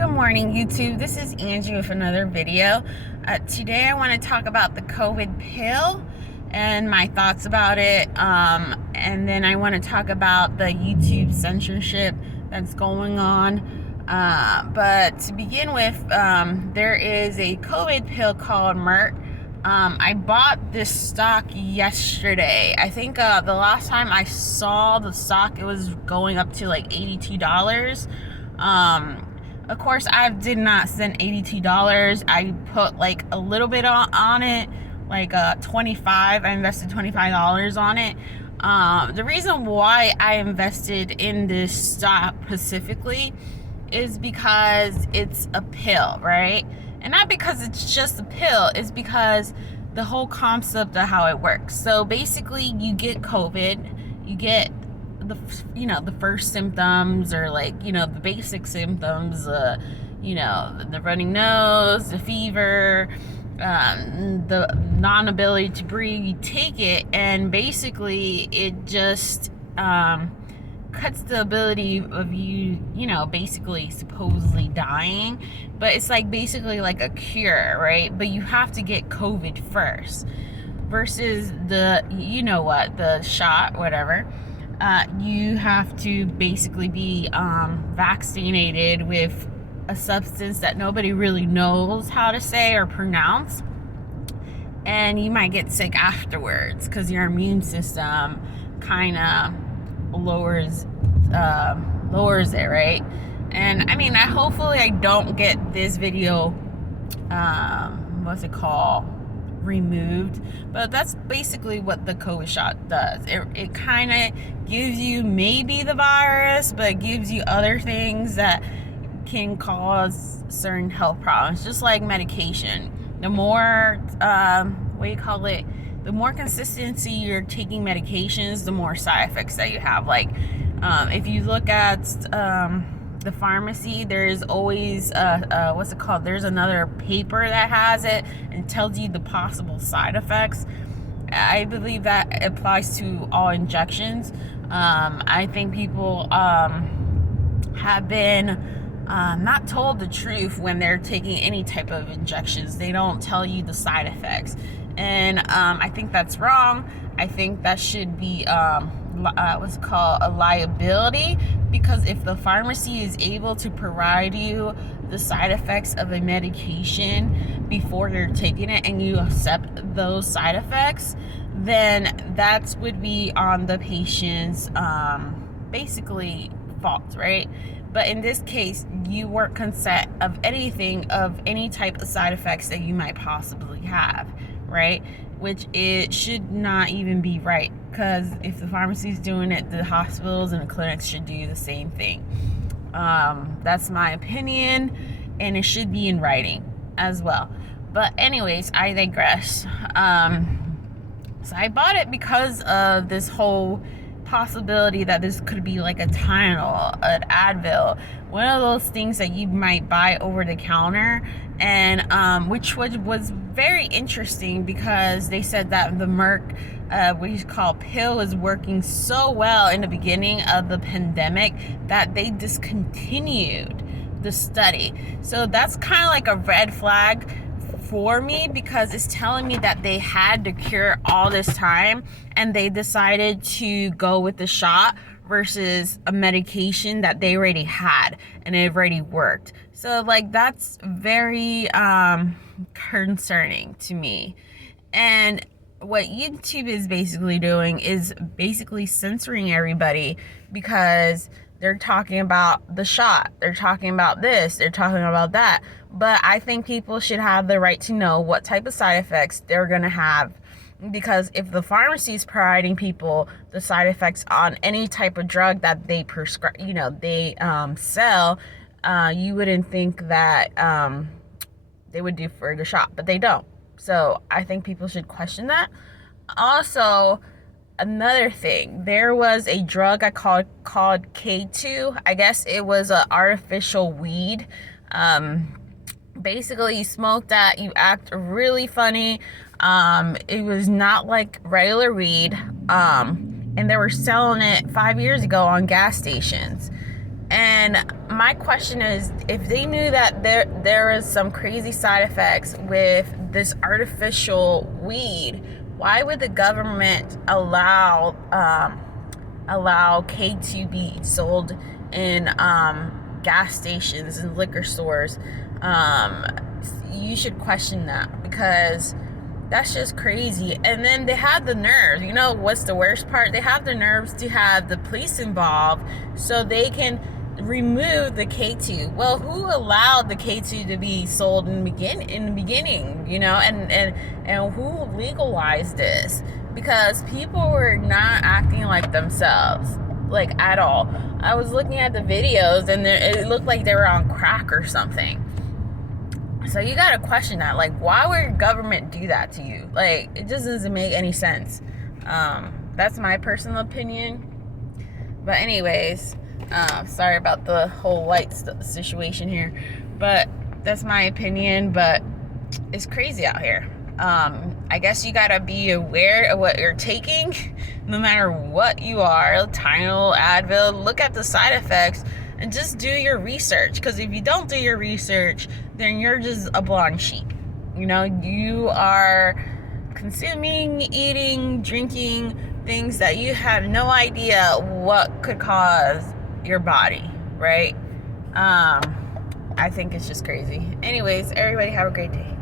Good morning, YouTube. This is Angie with another video. Today I want to talk about the COVID pill and my thoughts about it. And then I want to talk about the YouTube censorship that's going on. But to begin with, there is a COVID pill called Merck. I bought this stock yesterday. I think the last time I saw the stock, it was going up to like $82. Of course, I did not spend $82. I put like a little bit on it, like 25. I invested $25 on it. The reason why I invested in this stock specifically is because it's a pill, right? And not because it's just a pill, it's because the whole concept of how it works. So basically, you get COVID, you get the first symptoms, or the basic symptoms, the running nose, the fever, the non-ability to breathe. You take it, and basically it just cuts the ability of you, basically supposedly dying, but it's like basically like a cure, right? But you have to get COVID first, versus the shot, whatever. You have to basically be vaccinated with a substance that nobody really knows how to say or pronounce, and you might get sick afterwards because your immune system kind of lowers it, right? And I mean, hopefully I don't get this video removed, but that's basically what the COVID shot does. It kind of gives you maybe the virus, but it gives you other things that can cause certain health problems, just like medication. The more the more consistency you're taking medications, the more side effects that you have. Like if you look at the pharmacy, there's always there's another paper that has it and tells you the possible side effects. I believe that applies to all injections. I think people have been not told the truth when they're taking any type of injections. They don't tell you the side effects, and I think that's wrong. I think that should be a liability, because if the pharmacy is able to provide you the side effects of a medication before you're taking it, and you accept those side effects, then that would be on the patient's basically fault, right? But in this case, you weren't consent of anything, of any type of side effects that you might possibly have, right? Which it should not even be right, because if the pharmacy's doing it, the hospitals and the clinics should do the same thing. That's my opinion, and it should be in writing as well. But anyways, I digress. So I bought it because of this whole possibility that this could be like a Tylenol, an Advil, one of those things that you might buy over the counter, and which was very interesting, because they said that the Merck what you call pill was working so well in the beginning of the pandemic that they discontinued the study. So that's kind of like a red flag for me, because it's telling me that they had the cure all this time and they decided to go with the shot versus a medication that they already had and it already worked. So that's very concerning to me. And what YouTube is basically doing is basically censoring everybody, because they're talking about the shot, they're talking about this, they're talking about that. But I think people should have the right to know what type of side effects they're going to have, because if the pharmacy is providing people the side effects on any type of drug that they prescribe, they sell, you wouldn't think that they would do for the shot, but they don't. So I think people should question that. Also, another thing, there was a drug I called K2. I guess it was an artificial weed. Basically, you smoke that, you act really funny. It was not like regular weed. And they were selling it 5 years ago on gas stations. And my question is, if they knew that there is some crazy side effects with this artificial weed, why would the government allow K2 be sold in gas stations and liquor stores? You should question that, because that's just crazy. And then they have the nerves. You know what's the worst part? They have the nerves to have the police involved so they can remove the K2. Well, who allowed the K2 to be sold in the beginning? You know, and who legalized this? Because people were not acting like themselves, like, at all. I was looking at the videos, and it looked like they were on crack or something. So you gotta question that. Like, why would government do that to you? Like, it just doesn't make any sense. That's my personal opinion. But anyways, sorry about the whole light situation here, but that's my opinion. But it's crazy out here. I guess you gotta be aware of what you're taking, no matter what you are. Tylenol, Advil, look at the side effects and just do your research. Because if you don't do your research, then you're just a blind sheep. You know, you are consuming, eating, drinking things that you have no idea what could cause your body, right? I think it's just crazy. Anyways, everybody have a great day.